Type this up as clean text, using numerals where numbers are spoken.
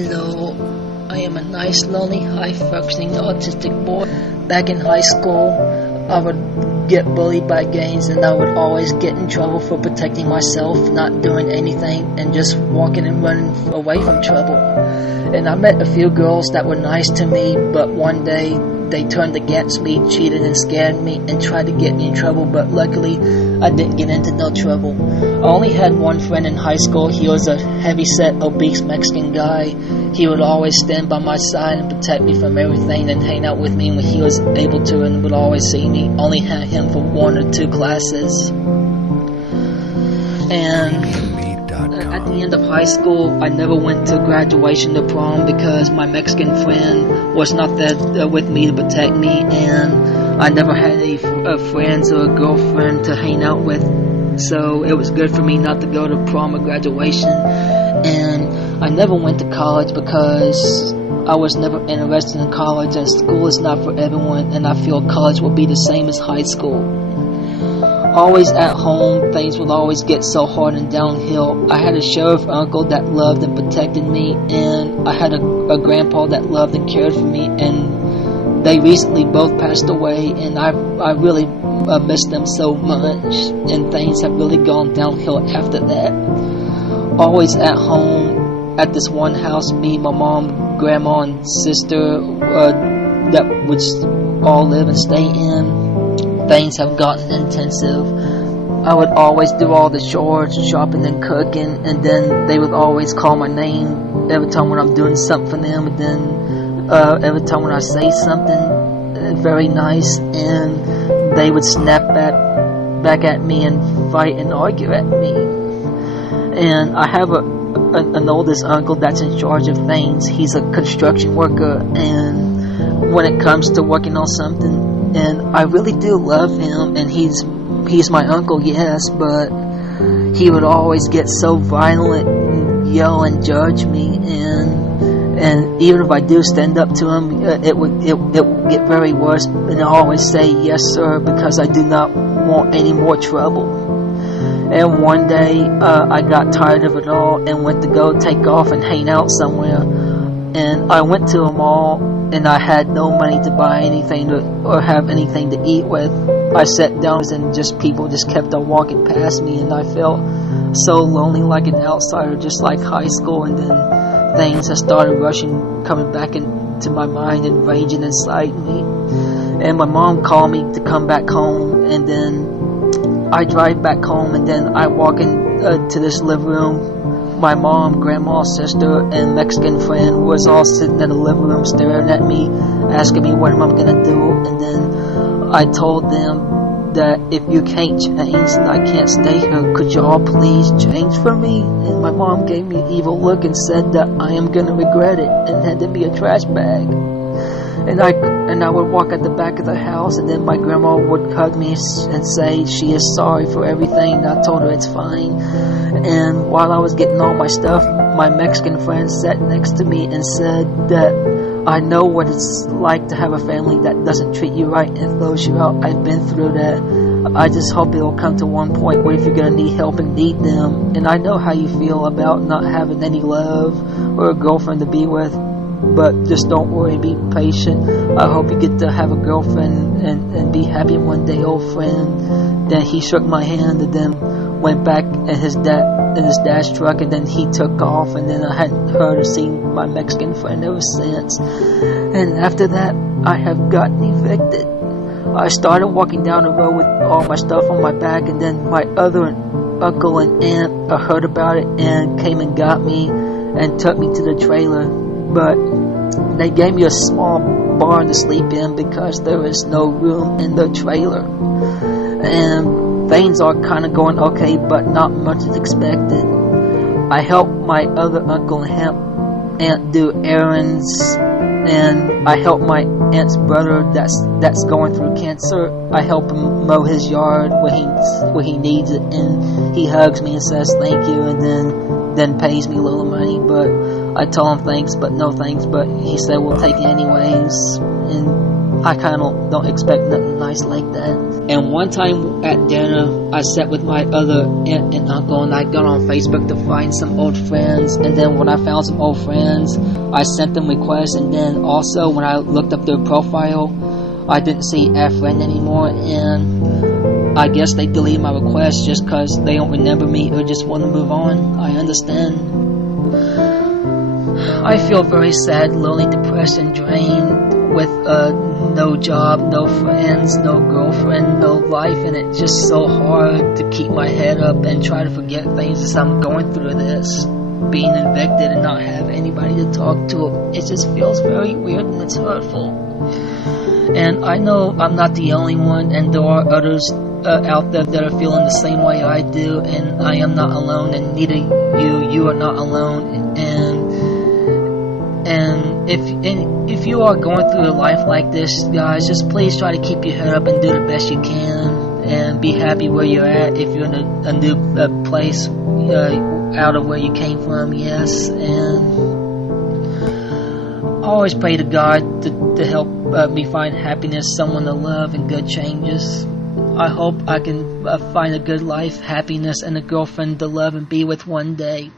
Hello, I am a nice, lonely, high-functioning autistic boy. Back in high school, I would get bullied by gangs, and I would always get in trouble for protecting myself, not doing anything, and just walking and running away from trouble. And I met a few girls that were nice to me, but one day they turned against me, cheated and scared me, and tried to get me in trouble, but luckily I didn't get into no trouble. I only had one friend in high school. He was a heavy-set, obese Mexican guy. He would always stand by my side and protect me from everything and hang out with me when he was able to and would always see me. Only had him for 1 or 2 classes. And at the end of high school, I never went to graduation to prom because my Mexican friend was not there with me to protect me, and I never had any friends or a girlfriend to hang out with, so it was good for me not to go to prom or graduation. And I never went to college because I was never interested in college, and school is not for everyone, and I feel college will be the same as high school. Always at home, things would always get so hard and downhill. I had a sheriff uncle that loved and protected me, and I had a grandpa that loved and cared for me, and they recently both passed away, and I really miss them so much, and things have really gone downhill after that. Always at home, at this one house, me, my mom, grandma, and sister that would all live and stay in. Things have gotten intensive. I would always do all the chores, shopping and cooking, and then they would always call my name every time when I'm doing something for them, and then every time when I say something very nice, and they would snap back at me and fight and argue at me. And I have an oldest uncle that's in charge of things. He's a construction worker, and when it comes to working on something, and I really do love him, and he's my uncle, yes, but he would always get so violent and yell and judge me, and even if I do stand up to him, it would get very worse, and I always say yes sir because I do not want any more trouble. And one day I got tired of it all and went to go take off and hang out somewhere, and I went to a mall, and I had no money to buy anything or have anything to eat with. I sat down and people just kept on walking past me, and I felt so lonely, like an outsider, just like high school. And then things have started coming back into my mind and raging inside me. And my mom called me to come back home, and then I drive back home, and then I walk into this living room. My mom, grandma, sister, and Mexican friend was all sitting in the living room staring at me, asking me what am I going to do. And then I told them that if you can't change and I can't stay here, could you all please change for me? And my mom gave me an evil look and said that I am going to regret it, and handed me a trash bag. And I would walk at the back of the house, and then my grandma would hug me and say she is sorry for everything, and I told her it's fine. And while I was getting all my stuff, my Mexican friend sat next to me and said that I know what it's like to have a family that doesn't treat you right and throws you out. I've been through that. I just hope it'll come to one point where if you're going to need help and need them. And I know how you feel about not having any love or a girlfriend to be with. But just don't worry, be patient. I hope you get to have a girlfriend and be happy one day, old friend. Then he shook my hand and then went back in his dad's truck, and then he took off, and then I hadn't heard or seen my Mexican friend ever since. And after that, I have gotten evicted. I started walking down the road with all my stuff on my back, and then my other uncle and aunt heard about it and came and got me and took me to the trailer. But they gave me a small barn to sleep in because there is no room in the trailer. And things are kind of going okay, but not much is expected. I help my other uncle and aunt do errands, and I help my aunt's brother that's going through cancer. I help him mow his yard when he needs it, and he hugs me and says thank you, and then pays me a little money. But I told him thanks, but no thanks, but he said we'll take it anyways. And I kind of don't expect nothing nice like that. And one time at dinner, I sat with my other aunt and uncle, and I got on Facebook to find some old friends. And then when I found some old friends, I sent them requests. And then also when I looked up their profile, I didn't see a friend anymore. And I guess they deleted my request just because they don't remember me or just want to move on. I understand. I feel very sad, lonely, depressed, and drained with no job, no friends, no girlfriend, no life, and it's just so hard to keep my head up and try to forget things as I'm going through this. Being evicted and not have anybody to talk to, it just feels very weird and it's hurtful. And I know I'm not the only one, and there are others out there that are feeling the same way I do, and I am not alone, and neither you are not alone. And if you are going through a life like this, guys, just please try to keep your head up and do the best you can, and be happy where you're at. If you're in a new place, out of where you came from, yes. And I always pray to God to help me find happiness, someone to love, and good changes. I hope I can find a good life, happiness, and a girlfriend to love and be with one day.